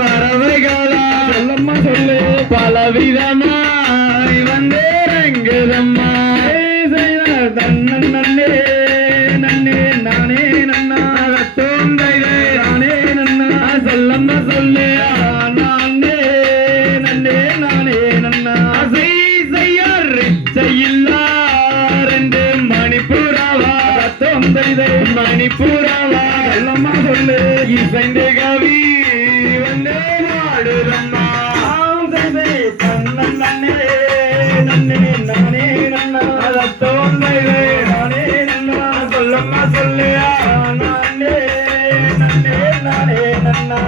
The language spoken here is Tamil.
வரவைகளா சொல்லம்மா சொல்லு பலவிதமாய் வந்தேரங்குதம்மா தன்னன் நன்னே நன்னே நானே நன்னா தோந்தைதே நானே நன்னா சொல்லம்மா சொல்லு நானே நன்னே நானே நன்னா செய்யார் செய்யில்லாரென்று மணிப்புறாவா தோந்தைதே மணிப்புறாவா சொல்லம்மா சொல்லு இசைந்து கவி வந்தே நாடுதம்மா தன்னன் நன்னே நன்னே நானே நன்னா தோந்தைதே நானே நன்னா சொல்லம்மா சொல்லு நானே நன்னே நானே நன்னா